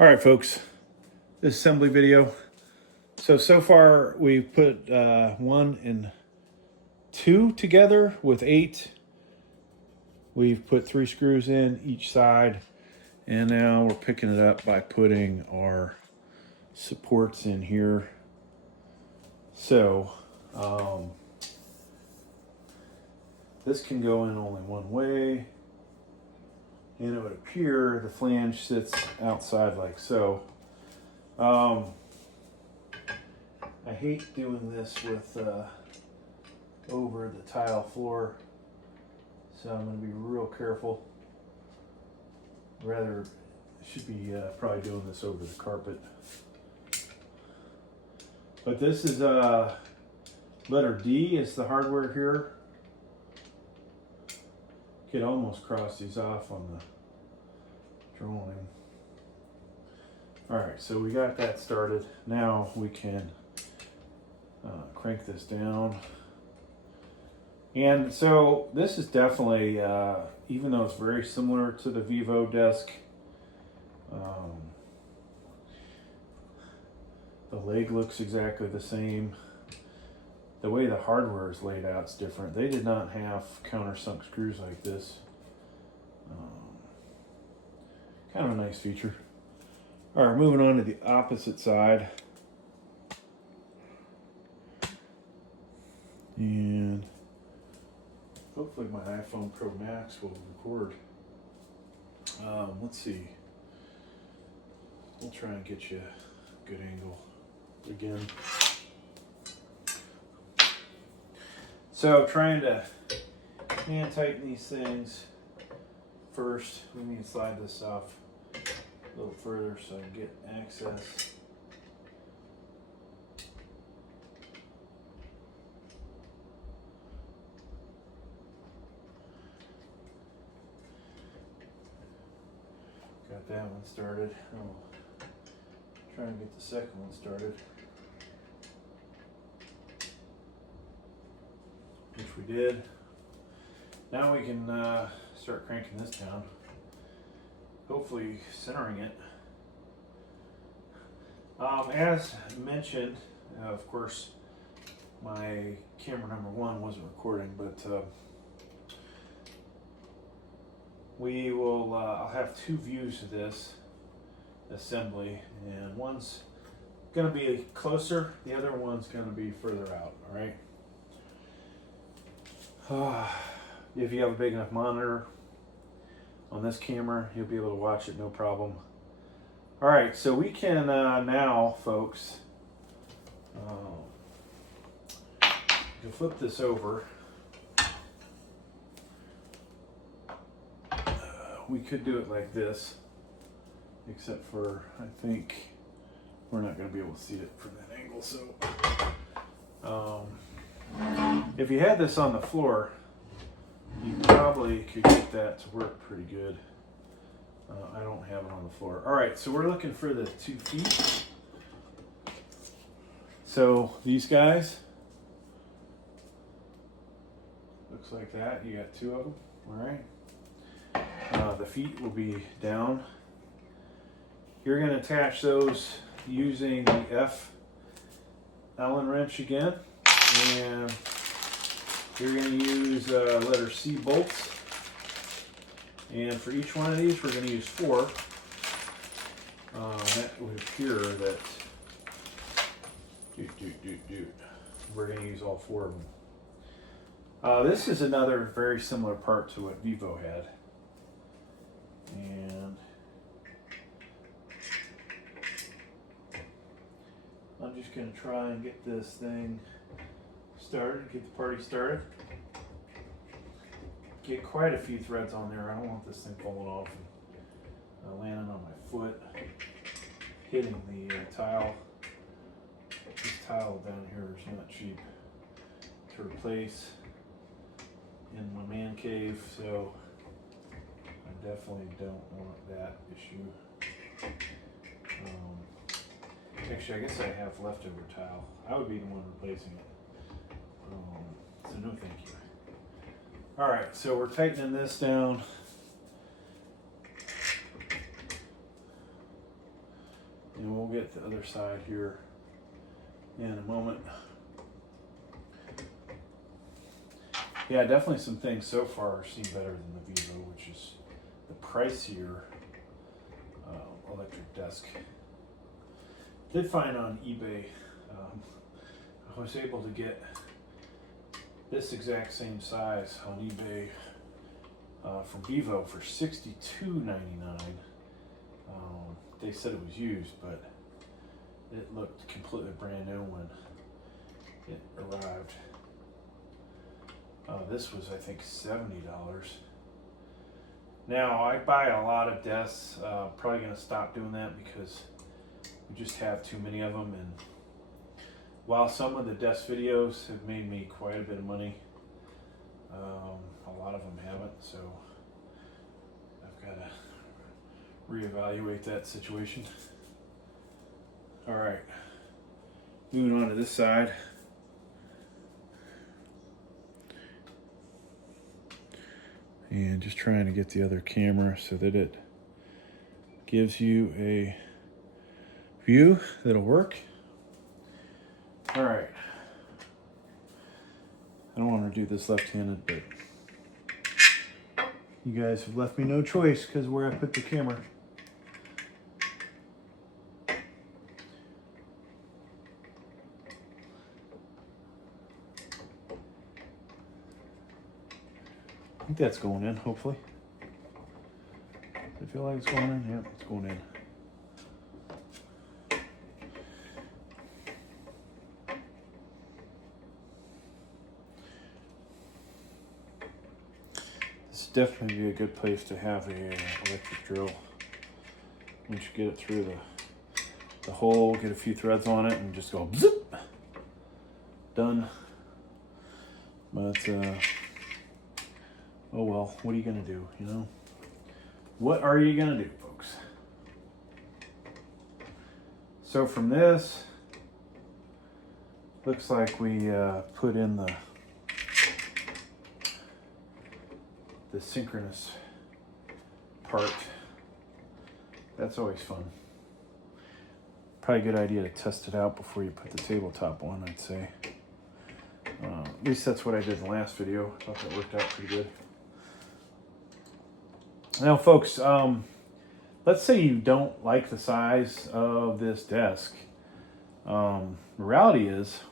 All right, folks, this assembly video. So far we've put 1 and 2 together with 8. We've put 3 screws in each side, and now we're picking it up by putting our supports in here. So this can go in only one way, and it would appear the flange sits outside like so. I hate doing this with over the tile floor, so I'm going to be real careful. Rather, should be probably doing this over the carpet. But this is letter D is the hardware here. Could almost cross these off on the drawing. Alright, so we got that started. Now we can crank this down. And so this is definitely, even though it's very similar to the Vivo desk, the leg looks exactly the same. The way the hardware is laid out is different. They did not have countersunk screws like this. Kind of a nice feature. All right, moving on to the opposite side. And hopefully my iPhone Pro Max will record. Let's see. We'll try and get you a good angle again. So trying to hand tighten these things. First, we need to slide this off a little further so I can get access. Got that one started. I'll try and get the second one started, which we did. Now we can start cranking this down, hopefully centering it. As mentioned, of course, my camera number 1 wasn't recording, but we will, I'll have 2 views of this assembly, and one's going to be closer, the other one's going to be further out, all right? If you have a big enough monitor on this camera, you'll be able to watch it no problem. All right, so we can now, folks, you'll flip this over. We could do it like this, except for I think we're not going to be able to see it from that angle. So if you had this on the floor, you probably could get that to work pretty good. I don't have it on the floor. All right, so we're looking for the 2 feet. So these guys, looks like that. You got 2 of them. All right. The feet will be down. You're going to attach those using the F Allen wrench again, and you're going to use letter C bolts. And for each one of these, we're going to use 4. That would appear that we're going to use all 4 of them. This is another very similar part to what Vivo had. And I'm just going to try and get this thing started, get the party started. Get quite a few threads on there. I don't want this thing falling off and landing on my foot, hitting the tile. This tile down here is not cheap to replace in my man cave, so I definitely don't want that issue. Actually, I guess I have leftover tile. I would be the one replacing it. So no thank you. All right, so we're tightening this down. And we'll get the other side here in a moment. Yeah, definitely some things so far seem better than the Vivo, which is the pricier electric desk. Did find on eBay, I was able to get this exact same size on eBay from Vivo for $62.99. They said it was used, but it looked completely brand new when it arrived. This was, I think, $70. Now, I buy a lot of desks. Probably going to stop doing that because we just have too many of them. And while some of the desk videos have made me quite a bit of money, a lot of them haven't. So I've got to reevaluate that situation. All right, moving on to this side. And just trying to get the other camera so that it gives you a view that'll work. All right. I don't want to do this left-handed, but you guys have left me no choice because of where I put the camera. I think that's going in, hopefully. Does it feel like it's going in? Yep, it's going in. This would definitely be a good place to have a electric drill. Once you get it through the hole, get a few threads on it, and just go zip. Done. But oh well, what are you gonna do, you know? What are you gonna do, folks? So from this, looks like we put in the synchronous part. That's always fun. Probably a good idea to test it out before you put the tabletop on, I'd say. At least that's what I did in the last video. I thought that worked out pretty good. Now, folks, let's say you don't like the size of this desk. The reality is,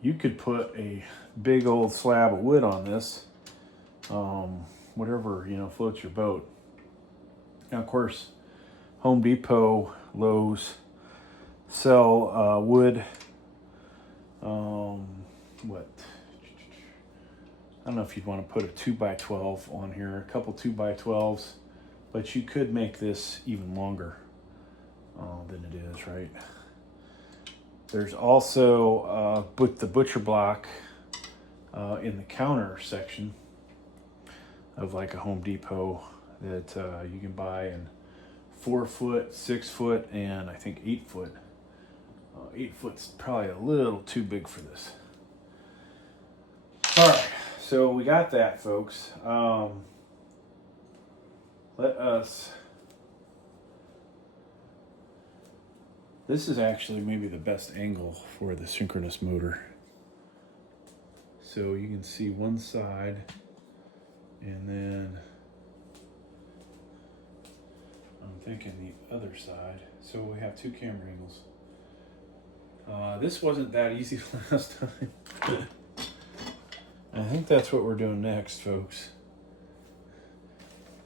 you could put a big old slab of wood on this, whatever, you know, floats your boat. Now, of course, Home Depot, Lowe's sell wood. What? I don't know if you'd want to put a 2x12 on here, a couple 2x12s, but you could make this even longer than it is, right? There's also the butcher block in the counter section of like a Home Depot that you can buy in 4 foot, 6 foot, and I think 8 foot. 8 foot's probably a little too big for this. All right, so we got that, folks. This is actually maybe the best angle for the synchronous motor. So you can see one side, and then I'm thinking the other side. So we have 2 camera angles. This wasn't that easy last time. I think that's what we're doing next, folks.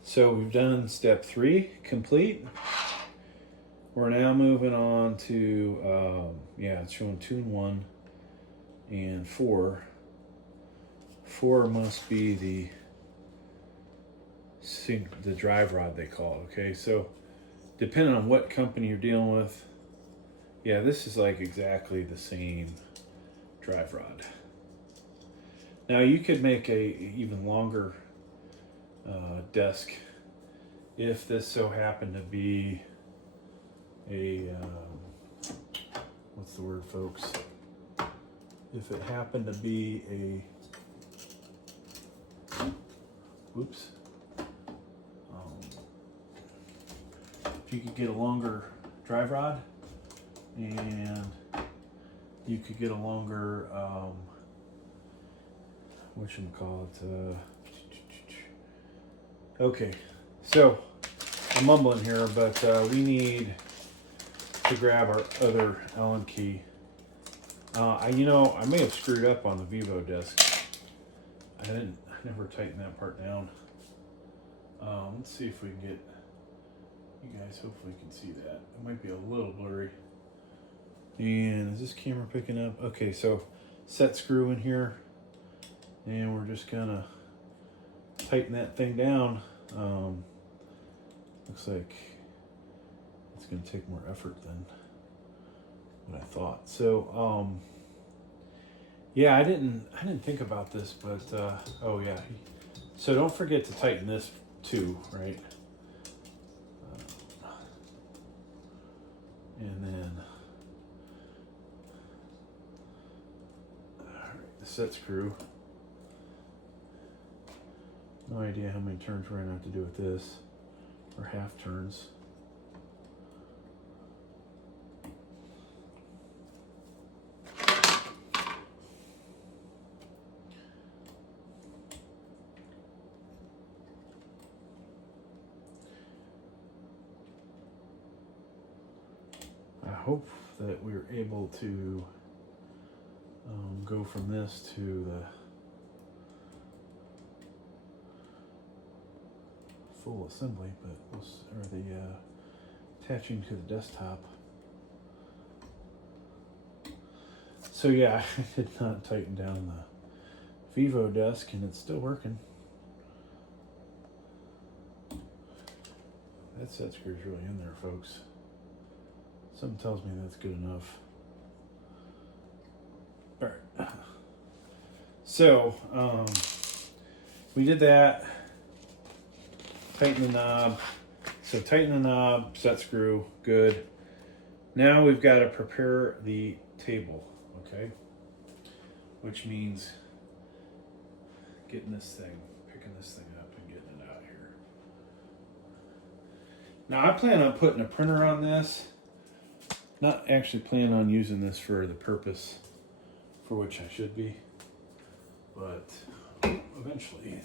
So we've done step 3 complete. We're now moving on to, it's showing 2 and 1 and 4. 4 must be the drive rod, they call it, okay? So depending on what company you're dealing with, yeah, this is like exactly the same drive rod. Now you could make a even longer desk if this so happened to be a, what's the word, folks? If it happened to be if you could get a longer drive rod, and you could get a longer, whatchamacallit, okay, so I'm mumbling here, but we need to grab our other Allen key. I may have screwed up on the Vivo disc. I never tightened that part down. Let's see if we can get, you guys hopefully can see that. It might be a little blurry. And is this camera picking up? Okay, so set screw in here, and we're just gonna tighten that thing down. Looks like it's gonna take more effort than what I thought. So yeah, I didn't think about this, but oh yeah. So don't forget to tighten this too, right? And then all right, the set screw. No idea how many turns we're gonna have to do with this, or half turns. I hope that we're able to go from this to the full assembly, but or the attaching to the desktop. So yeah, I did not tighten down the Vivo desk, and it's still working. That set screw's really in there, folks. Something tells me that's good enough. All right. So we did that. Tighten the knob. So tighten the knob, set screw, good. Now we've got to prepare the table, okay? Which means picking this thing up and getting it out here. Now I plan on putting a printer on this. Not actually planning on using this for the purpose for which I should be, but eventually.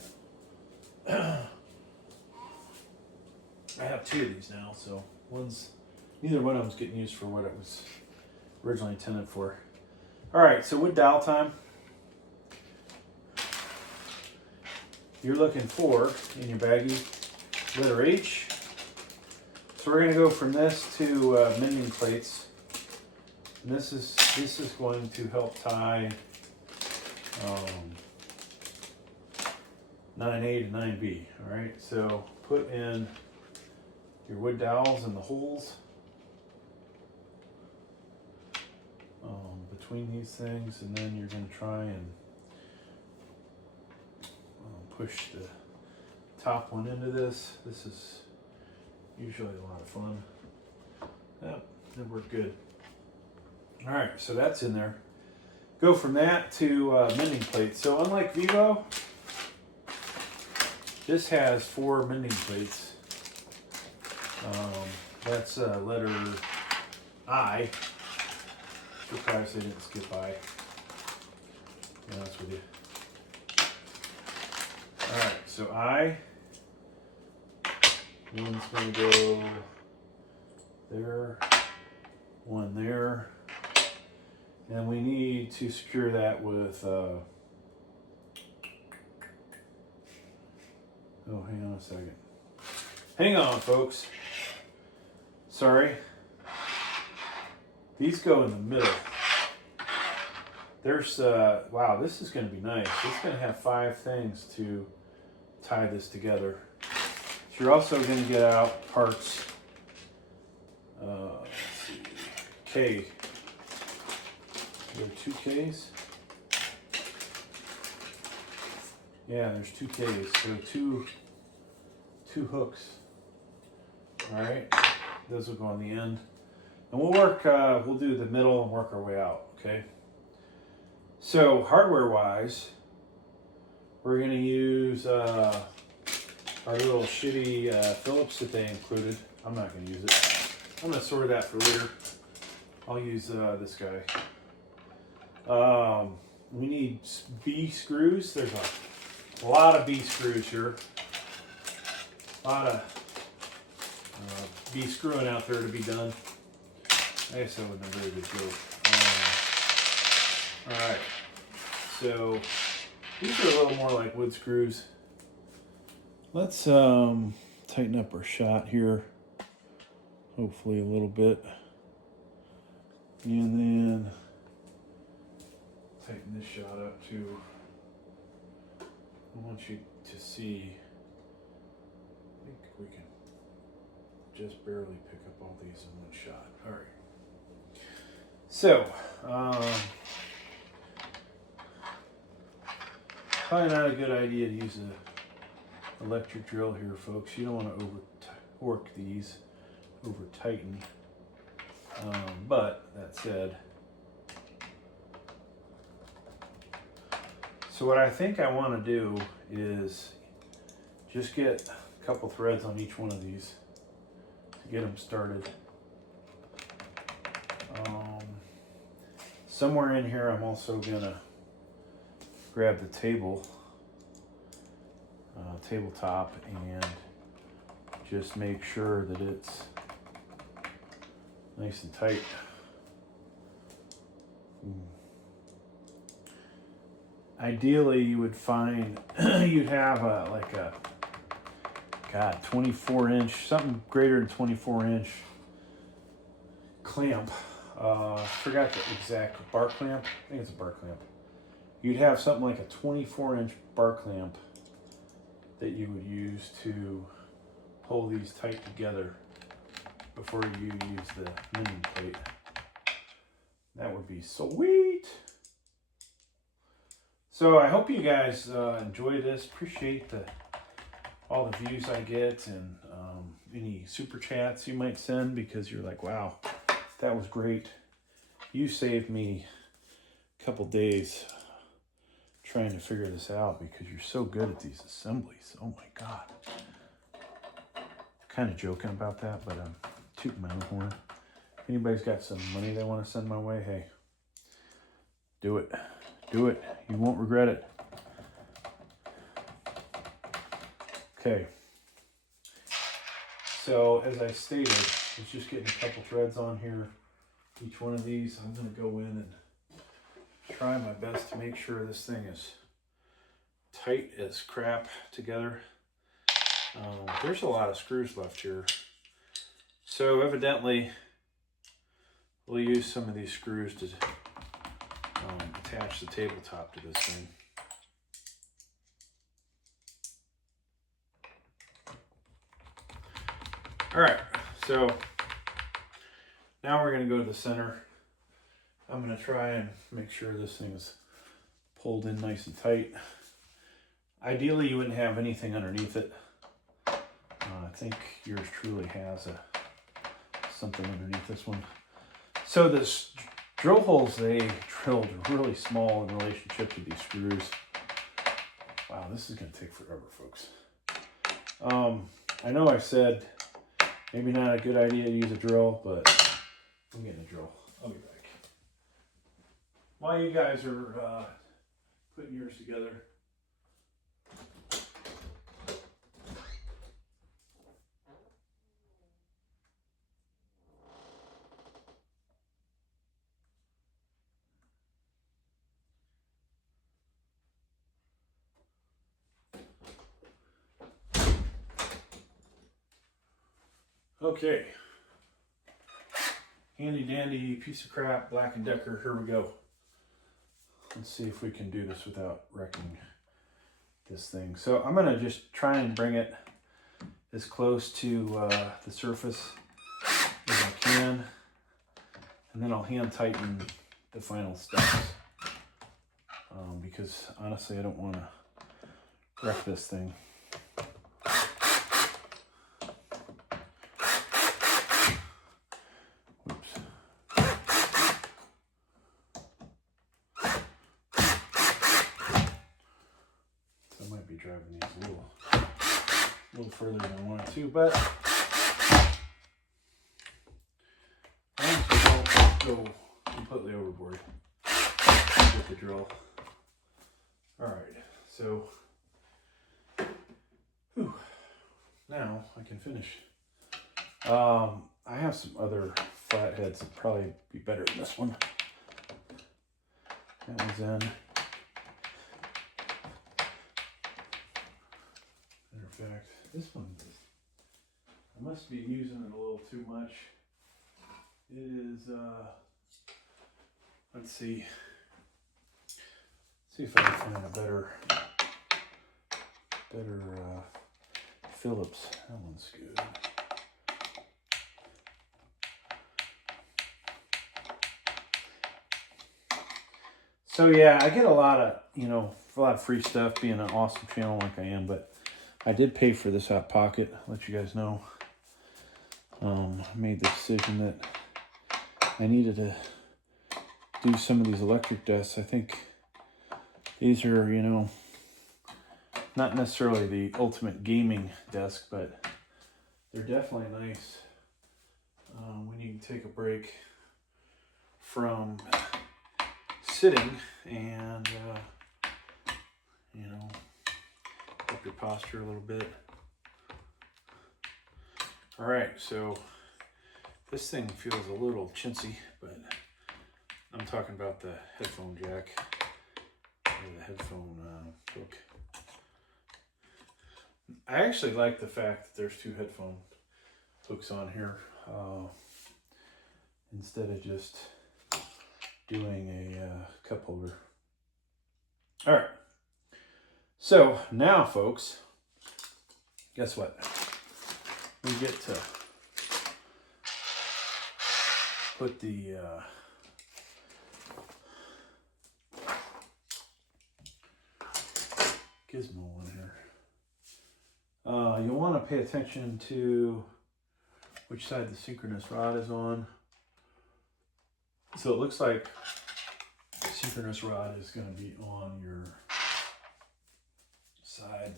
I have two of these now, so neither one of them's getting used for what it was originally intended for. All right, so with dial time, you're looking for, in your baggie, letter H. So we're going to go from this to mending plates. And this is going to help tie 9A to 9B. All right, so put in your wood dowels in the holes between these things, and then you're going to try and push the top one into this. This is usually a lot of fun. Yep, that worked good. All right, so that's in there. Go from that to mending plates. So unlike Vivo, this has 4 mending plates. That's letter I. Surprised they didn't skip I. To be honest with you. All right, so I. One's going to go there, one there, and we need to secure that with, oh, hang on a second. Hang on, folks. Sorry. These go in the middle. There's, wow, this is going to be nice. It's going to have 5 things to tie this together. So you're also going to get out parts, let's see, K. There are 2 Ks. Yeah, there's 2 Ks. So two hooks. All right, those will go on the end. And we'll do the middle and work our way out, okay? So hardware-wise, we're going to use our little shitty Phillips that they included. I'm not going to use it. I'm gonna store that for later. I'll use this guy. We need B screws. There's a lot of B screws here. A lot of B screwing out there to be done. I guess that wasn't a very good joke. Alright, so these are a little more like wood screws. Let's tighten up our shot here, hopefully a little bit. And then tighten this shot up too. I want you to see, I think we can just barely pick up all these in one shot. All right. So, probably not a good idea to use an electric drill here, folks. You don't want to over-work these, over-tighten. But that said, so what I think I want to do is just get a couple threads on each one of these to get them started. Somewhere in here I'm also gonna grab the tabletop and just make sure that it's nice and tight. Ideally, you would find you'd have like a 24-inch, something greater than 24-inch clamp. Forgot the exact bar clamp. I think it's a bar clamp. You'd have something like a 24-inch bar clamp that you would use to hold these tight together before you use the mending plate. That would be sweet. So I hope you guys enjoy this. Appreciate all the views I get and any super chats you might send, because you're like, wow, that was great. You saved me a couple days trying to figure this out because you're so good at these assemblies. Oh my God. Kind of joking about that, but I'm tooting my own horn. If anybody's got some money they want to send my way, hey, do it. Do it. You won't regret it. Okay. So as I stated, it's just getting a couple threads on here. Each one of these, I'm going to go in and try my best to make sure this thing is tight as crap together. There's a lot of screws left here. So evidently, we'll use some of these screws to attach the tabletop to this thing. All right, so now we're going to go to the center. I'm going to try and make sure this thing is pulled in nice and tight. Ideally, you wouldn't have anything underneath it. I think yours truly has something underneath this one. So this drill holes they drilled are really small in relationship to these screws. Wow, this is going to take forever, folks. I know I said maybe not a good idea to use a drill, but I'm getting a drill. I'll be back. While you guys are putting yours together, okay, handy dandy piece of crap, Black & Decker, here we go. Let's see if we can do this without wrecking this thing. So I'm gonna just try and bring it as close to the surface as I can, and then I'll hand tighten the final steps because honestly I don't want to wreck this thing. Driving these a little further than I wanted to, but go completely overboard with the drill. All right, so now I can finish. I have some other flatheads that probably be better than this one. That one's in. Matter of fact, this one, I must be using it a little too much. It is, let's see if I can find a better Phillips. That one's good. So yeah, I get a lot of free stuff being an awesome channel like I am, but I did pay for this out of pocket. I'll let you guys know. I made the decision that I needed to do some of these electric desks. I think these are, not necessarily the ultimate gaming desk, but they're definitely nice when you can take a break from sitting and, up your posture a little bit. All right, so this thing feels a little chintzy, but I'm talking about the headphone jack or the headphone hook. I actually like the fact that there's two headphone hooks on here instead of just doing a cup holder. All right, so now folks, guess what? We get to put the gizmo in here. You'll want to pay attention to which side the synchronous rod is on. So it looks like the synchronous rod is going to be on your side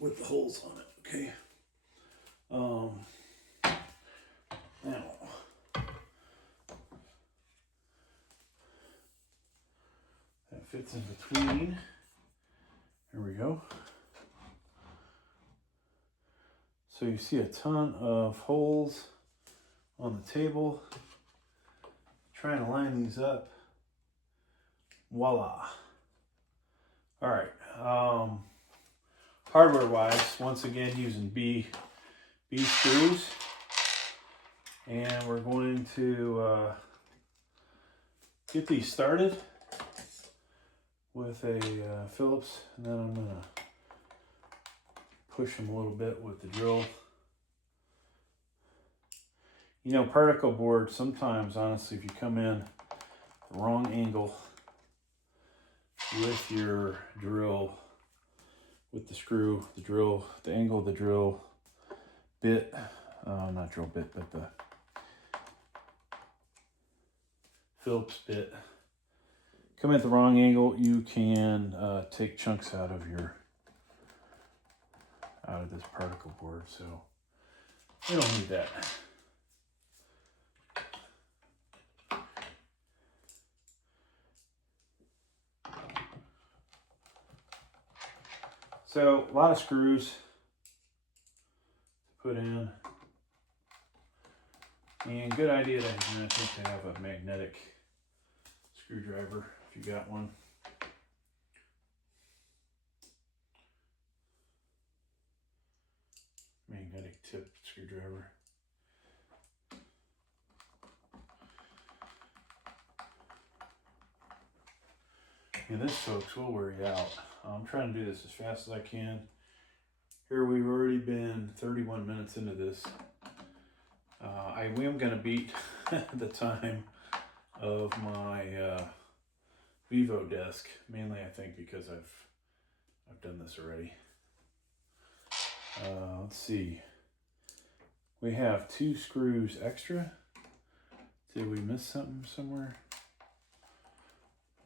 with the holes on it, okay? Now, that fits in between. Here we go. So you see a ton of holes on the table. Trying to line these up. Voila. All right. Hardware wise, once again using B screws, and we're going to get these started with a Phillips, and then I'm going to push them a little bit with the drill. Particle board, sometimes, honestly, if you come in the wrong angle with your drill, with the screw, the drill, the angle of the drill bit, not drill bit, but the Phillips bit, come at the wrong angle, you can take chunks out of this particle board, so we don't need that. So a lot of screws to put in, and good idea to have a magnetic screwdriver if you got one. Magnetic tip screwdriver. And this, folks, will wear you out. I'm trying to do this as fast as I can. Here we've already been 31 minutes into this. I am going to beat the time of my Vivo desk, mainly I think because I've done this already. Let's see. We have 2 screws extra. Did we miss something somewhere?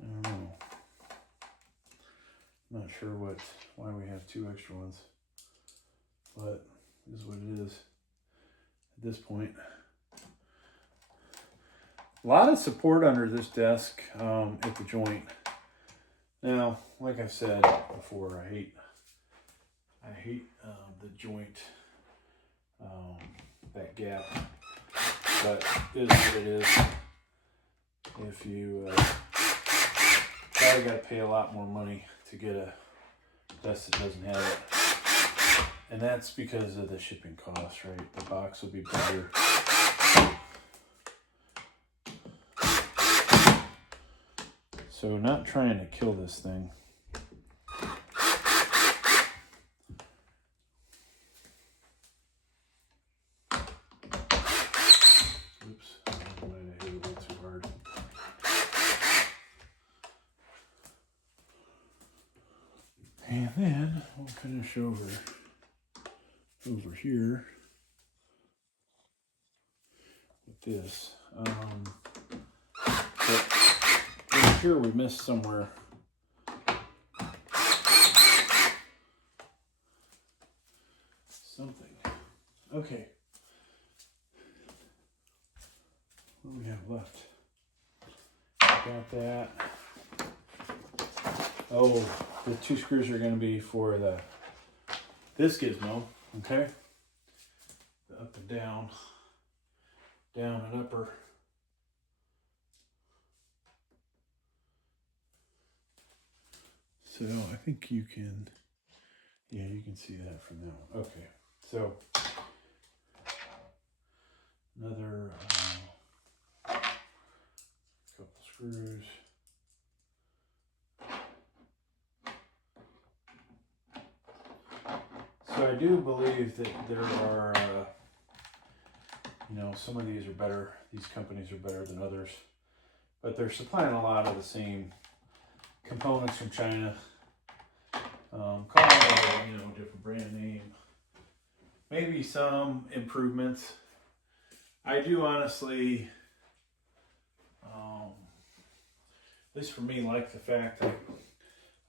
I don't know. Not sure why we have 2 extra ones, but it is what it is at this point. A lot of support under this desk at the joint. Now, like I've said before, I hate the joint, that gap, but it is what it is. If you probably got to pay a lot more money to get a desk that doesn't have it, and that's because of the shipping costs, right? The box will be bigger. So not trying to kill this thing. Oops, I might have hit it a little too hard. And then we'll finish over here with this. But over here we missed somewhere. Something. Okay. What do we have left? Got that. Oh, the 2 screws are going to be for this gizmo, okay? The up and down, down and upper. So I think you can, yeah, you can see that from that one. Okay, so another couple screws. So I do believe that there are, some of these are better, these companies are better than others, but they're supplying a lot of the same components from China. Call it a different brand name. Maybe some improvements. I do honestly, at least for me, like the fact that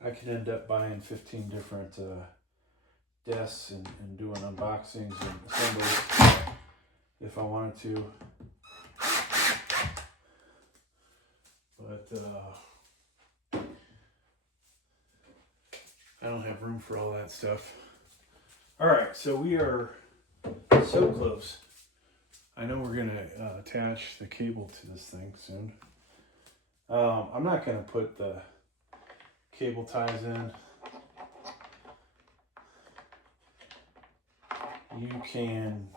I can end up buying 15 different desks and doing unboxings and assemblies if I wanted to. But I don't have room for all that stuff. All right, so we are so close. I know we're gonna attach the cable to this thing soon. I'm not gonna put the cable ties in. You can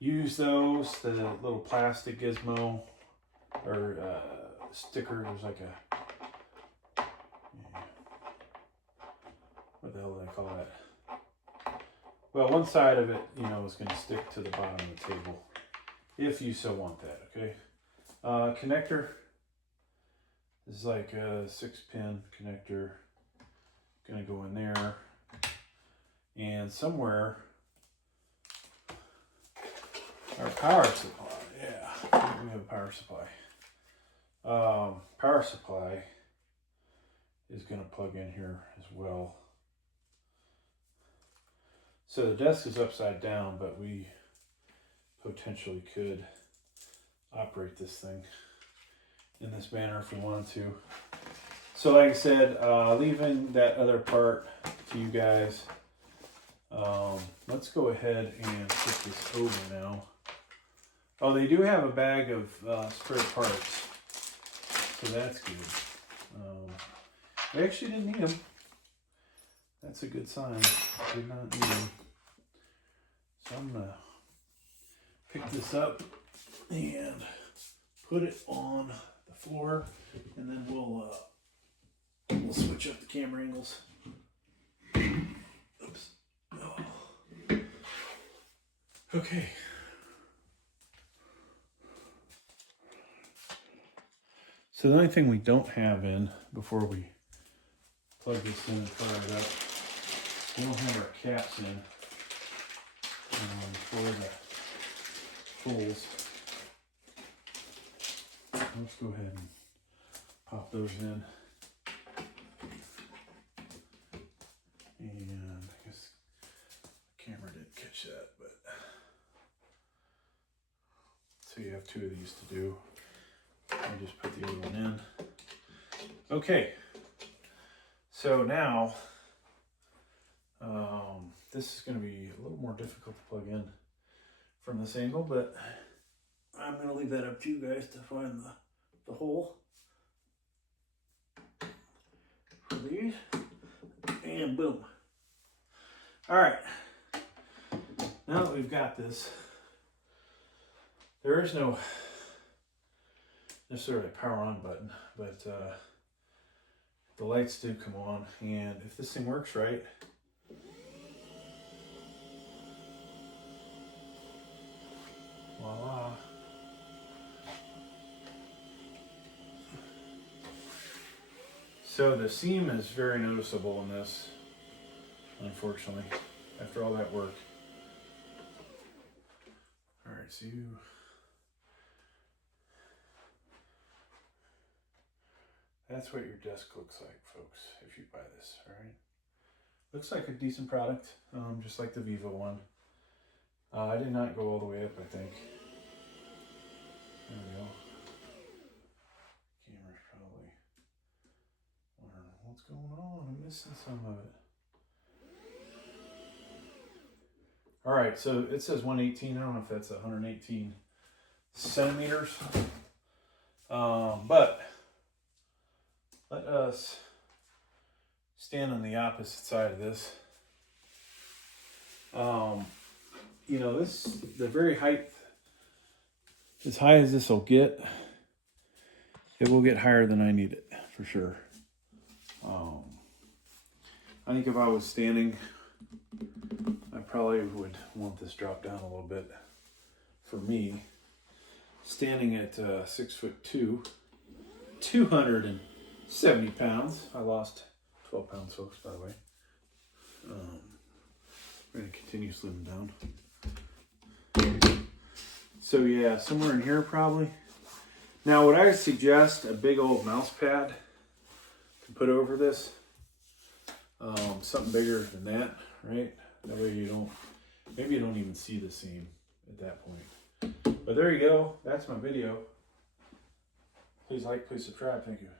use those, the little plastic gizmo or sticker. There's like a, what the hell do they call that? Well, one side of it, is going to stick to the bottom of the table, if you so want that, okay? Connector is like a 6-pin connector. Going to go in there. And somewhere, our power supply, yeah, we have a power supply. Power supply is going to plug in here as well. So the desk is upside down, but we potentially could operate this thing in this manner if we wanted to. So like I said, leaving that other part to you guys. Let's go ahead and put this over now. Oh, they do have a bag of spare parts, so that's good. We actually didn't need them. That's a good sign. Did not need them. So I'm gonna pick this up and put it on the floor, and then we'll switch up the camera angles. Oops. Oh. Okay. So the only thing we don't have in before we plug this in and fire it up, we don't have our caps in for the holes. Let's go ahead and pop those in. attach that, but so you have two of these to do. I just put the other one in. Okay, so now this is going to be a little more difficult to plug in from this angle, but I'm going to leave that up to you guys to find the hole for these, and boom. All right, now that we've got this, there is no necessarily a power on button, but the lights do come on, and if this thing works right, voila. So the seam is very noticeable in this, unfortunately, after all that work. All right, so that's what your desk looks like, folks, if you buy this, all right? Looks like a decent product, just like the Vivo one. I did not go all the way up, I think. There we go. Camera's probably wondering what's going on. I'm missing some of it. All right, so it says 118. I don't know if that's 118 centimeters. But let us stand on the opposite side of this. You know, the very height, as high as this will get, it will get higher than I need it, for sure. I think if I was standing, I probably would want this dropped down a little bit. For me, standing at 6'2", 270 pounds. I lost 12 pounds, folks, by the way. We're going to continue slimming down. So yeah, somewhere in here probably. Now what I would suggest, a big old mouse pad to put over this. Something bigger than that, right? That way you don't, maybe you don't even see the seam at that point. But there you go, that's my video. Please like, please subscribe, thank you.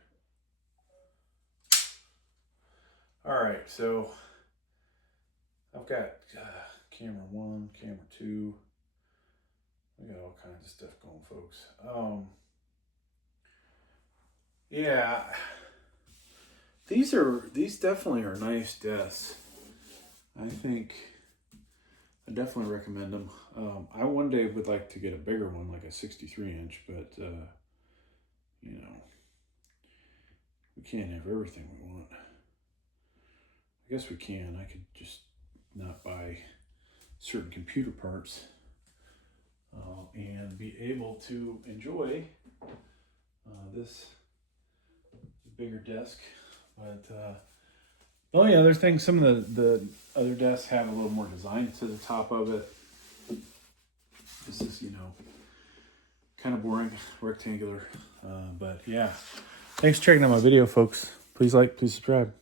All right, so I've got camera 1, camera 2. We got all kinds of stuff going, folks. Yeah, these definitely are nice desks. I think I definitely recommend them. I one day would like to get a bigger one, like a 63-inch, but you know, we can't have everything we want. I guess we can. I could just not buy certain computer parts and be able to enjoy this bigger desk. But the only other thing, some of the other desks have a little more design to the top of it. This is, you know, kind of boring, rectangular. But yeah, thanks for checking out my video, folks. Please like, please subscribe.